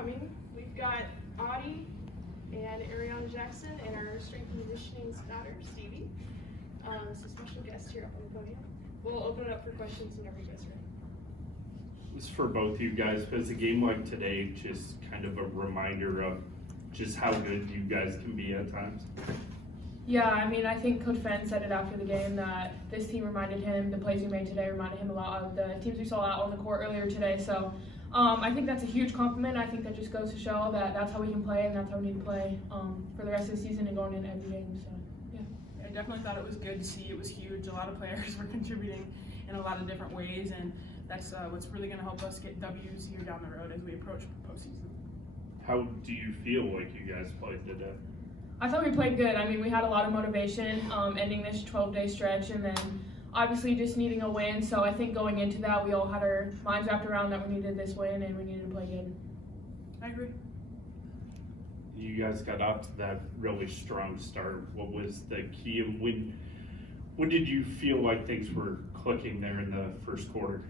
coming. We've got Audi and Arianna Jackson and our strength and conditioning spotter, Stevie. It's a special guest here up on the podium. We'll open it up for questions whenever you guys are ready. This is for both you guys, but is a game like today just kind of a reminder of just how good you guys can be at times? Yeah, I mean, I think Coach Fenn said it after the game that this team reminded him, the plays we made today reminded him a lot of the teams we saw out on the court earlier today. So I think that's a huge compliment. I think that just goes to show that that's how we can play and that's how we need to play for the rest of the season and going into every game. So, yeah. I definitely thought it was good to see. It was huge. A lot of players were contributing in a lot of different ways, and that's what's really going to help us get W's here down the road as we approach postseason. How do you feel like you guys played today? I thought we played good. I mean, we had a lot of motivation ending this 12-day stretch and then obviously just needing a win. So I think going into that, we all had our minds wrapped around that we needed this win and we needed to play good. I agree. You guys got off to that really strong start. What was the key, and when did you feel like things were clicking there in the first quarter?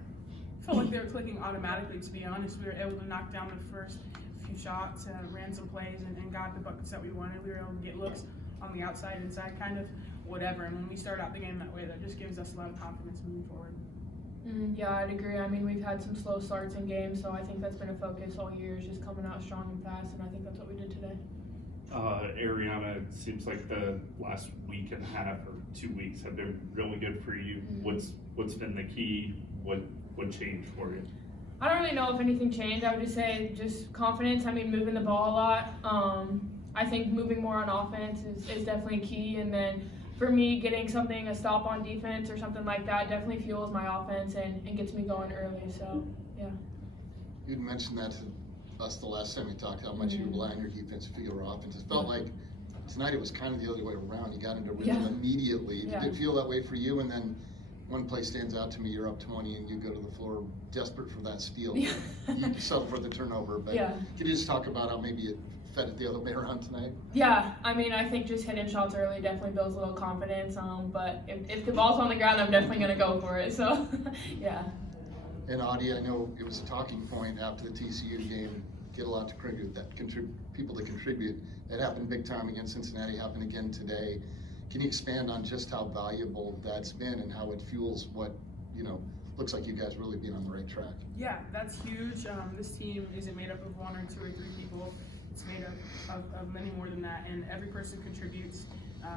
I felt like they were clicking automatically, to be honest. We were able to knock down the first few shots, ran some plays, and got the buckets that we wanted. We were able to get looks on the outside, inside, kind of whatever. And when we start out the game that way, that just gives us a lot of confidence moving forward. Yeah, I'd agree. I mean, we've had some slow starts in games, so I think that's been a focus all year, is just coming out strong and fast, and I think that's what we did today. Arianna, it seems like the last week and a half or 2 weeks have been really good for you. What's been the key? What changed for you? I don't really know if anything changed. I would just say just confidence. I mean, moving the ball a lot. I think moving more on offense is definitely key. And then for me, getting a stop on defense or something like that definitely fuels my offense and gets me going early. So, yeah. You'd mentioned that to us the last time we talked, how much you rely on your defense to figure your offense. It felt like tonight it was kind of the other way around. You got into rhythm immediately. Did it feel that way for you? And then one play stands out to me, you're up 20 and you go to the floor desperate for that steal. You settle for the turnover, but can you just talk about how maybe it fed it the other way around tonight? Yeah, I mean, I think just hitting shots early definitely builds a little confidence, but if the ball's on the ground, I'm definitely going to go for it, so, yeah. And Audi, I know it was a talking point after the TCU game, get a lot to people to contribute. That happened big time against Cincinnati, happened again today. Can you expand on just how valuable that's been and how it fuels what, looks like you guys really being on the right track? Yeah, that's huge. This team isn't made up of 1 or 2 or 3 people. It's made up of many more than that, and every person contributes.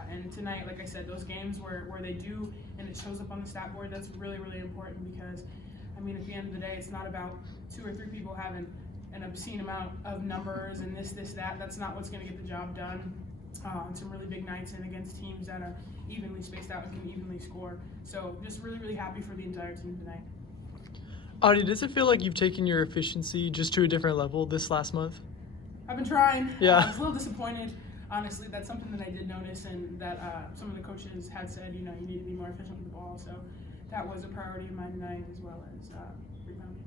And tonight, like I said, those games where they do and it shows up on the stat board, that's really, really important because, I mean, at the end of the day, it's not about 2 or 3 people having an obscene amount of numbers and this, that. That's not what's going to get the job done. On some really big nights and against teams that are evenly spaced out and can evenly score. So just really, really happy for the entire team tonight. Audi, does it feel like you've taken your efficiency just to a different level this last month? I've been trying. Yeah. I was a little disappointed. Honestly, that's something that I did notice and that some of the coaches had said, you need to be more efficient with the ball. So that was a priority of mine tonight as well as rebounding.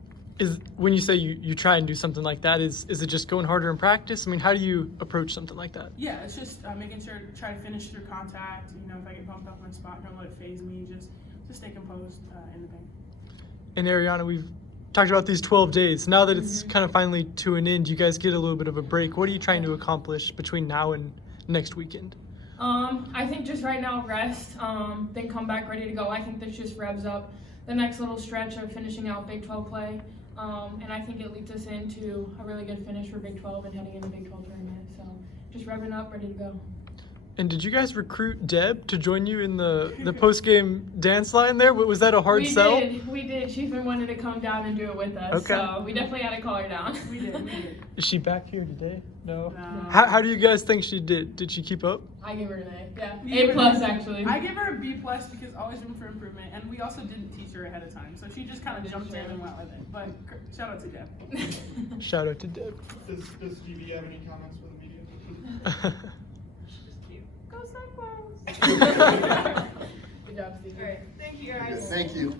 When you say you try and do something like that, is it just going harder in practice? I mean, how do you approach something like that? Yeah, it's just making sure to try to finish through contact. If I get bumped off my spot, don't let it phase me. Just stay composed in the paint. And Arianna, we've talked about these 12 days. Now that it's kind of finally to an end, you guys get a little bit of a break. What are you trying to accomplish between now and next weekend? I think just right now rest, then come back ready to go. I think this just revs up the next little stretch of finishing out Big 12 play. And I think it leads us into a really good finish for Big 12 and heading into Big 12 tournament. So just revving up, ready to go. And did you guys recruit Deb to join you in the post-game dance line there? Was that a hard sell? We did. She's been wanting to come down and do it with us. Okay. So we definitely had to call her down. We did. Is she back here today? No. No. How do you guys think she did? Did she keep up? I gave her an A. Yeah. You A+ actually. I give her a B+ because always room for improvement, and we also didn't teach her ahead of time, so she just kind of jumped in and went with it. But shout out to Deb. Shout out to Deb. Does Stevie have any comments for the media? Go Cyclones! Good job, Steve. All right, thank you guys. Thank you.